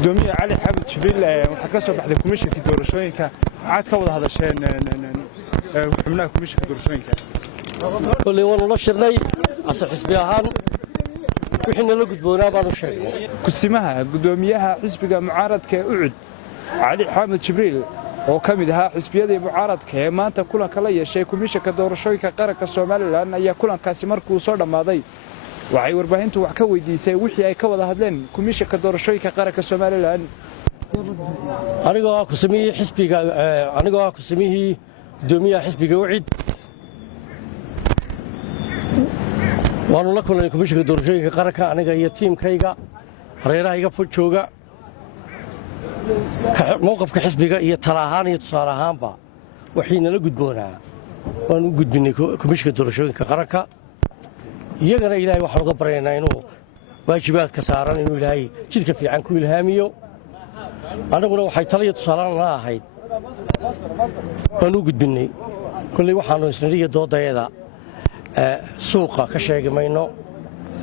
gudoomiye cali xamed jibriil waxaad ka soo baxday komishanka doorashooyinka waxaad ka wada hadasheen xubnaha komishanka doorashooyinka kulli waan la shirnay asal xisbi ahaan wixii nala gudboonaa baan u sheegnay kusimaha gudoomiyaha xisbiga mucaaradka ee ucud cali xamed jibriil oo ka mid ahaa xisbiyadii mucaaradka ee maanta kulanka la yeeshay komishanka doorashooyinka qaranka Soomaaliland ayaa kulankaasi markuu soo dhamaaday waxay warbaahintu wax ka weydiisay wixii ay ka wada hadleen komishanka doorashooyinka qaranka Soomaaliland anigoo kusimihii gudoomiyaha xisbiga ucid waanu la kulannay komishanka doorashooyinka qaranka aniga iyo tiimkayga hareerahayga jooga mowqafka xisbiga iyo tala ahaan iyo tusaale ahaanba waxay nala gudboonaa waanu u gudbinay komishanka doorashooyinka qaranka iyagana ilaahay waxaan uga baryaynaa inuu waajibaadka saaran inuu ilaahay jidka fiican ku ilhaamiyo annaguna waxay tala iyo tusaalaan la ahayd waanu u gudbinnay kolley waxaannu isnidhiyo doodayada suuqa ka sheegi mayno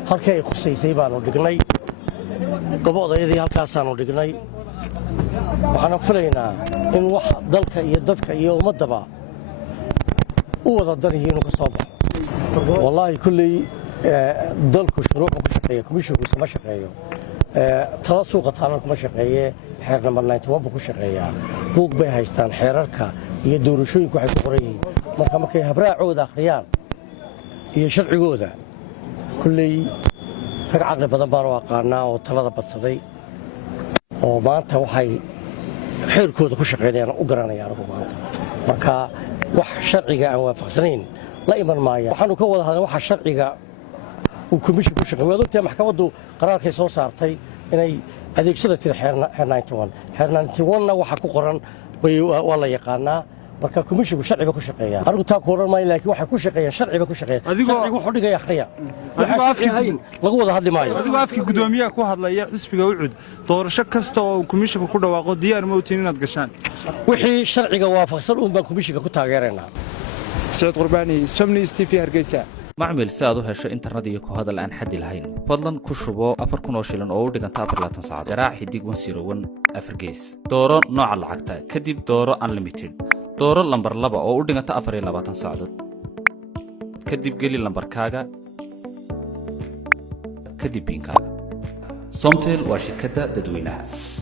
halkii ay khusaysay baannu dhignay gabodayadii halkaasaannu dhignay waxaana filaynaa in wax dalka iyo dadka iyo ummaddaba u wada danihii inuu ka soo baxo wallaahi kolley dalku shuruucu ku shaqeeya komishankiisa ma shaqeeyo tala suuqa taalan kuma shaqeeye xeer nambar 91 buu ku shaqeeyaa buug bay haystaan xeerarka iyo doorashooyinku waxay ku qoran yihiin markay habraacooda akhriyaan iyo sharcigooda kolley rag caqli badan baanu aqaanaa oo talada badsaday oo maanta waxay xeerkooda ku shaqeynayaan u garanaya anigu maanta marka wax sharciga aan waafaqsanayn la iman maaya waxaanu ka wada hadlay waxa sharciga uu komishan ku shaqeeyo waad ogtahay maxkamaddu qaraarkay soo saartay inay adeegsada tiri xeer 91na waxa ku qoran waa la yaqaanaa marka komishanku sharciga ku shaqeeyaa anigu taa ku oran maayo laakiin waxay ku shaqeeyaan sharciga ku shaqeeyaa sharcigu wuxuu dhigay akhriya lagu wada hadli maayo adigoo afkii gudoomiyaha ku hadlaya xisbiga ucud doorasho kasta oo komishanku ku dhawaaqo diyaar ma u tihiin inaad gashaan wixii sharciga waafaqsan uun baan komishanka ku taageeraynaa سعود قرباني سمني ستيفي هرقيسا macmil si aad u hesho internet iyo ku hadal aan xaddi lahayn fadlan ku shubo 4,000 oo shilin oo u dhiganta 24 saacadood garaac xidig 101 afar gees dooro nooca lacagta kadib dooro unlimited dooro lambar 2 oo u dhiganta 24 saacadood kadib geli lambarkaaga kadib biinkaaga Somtel waa shirkadda dadweynaha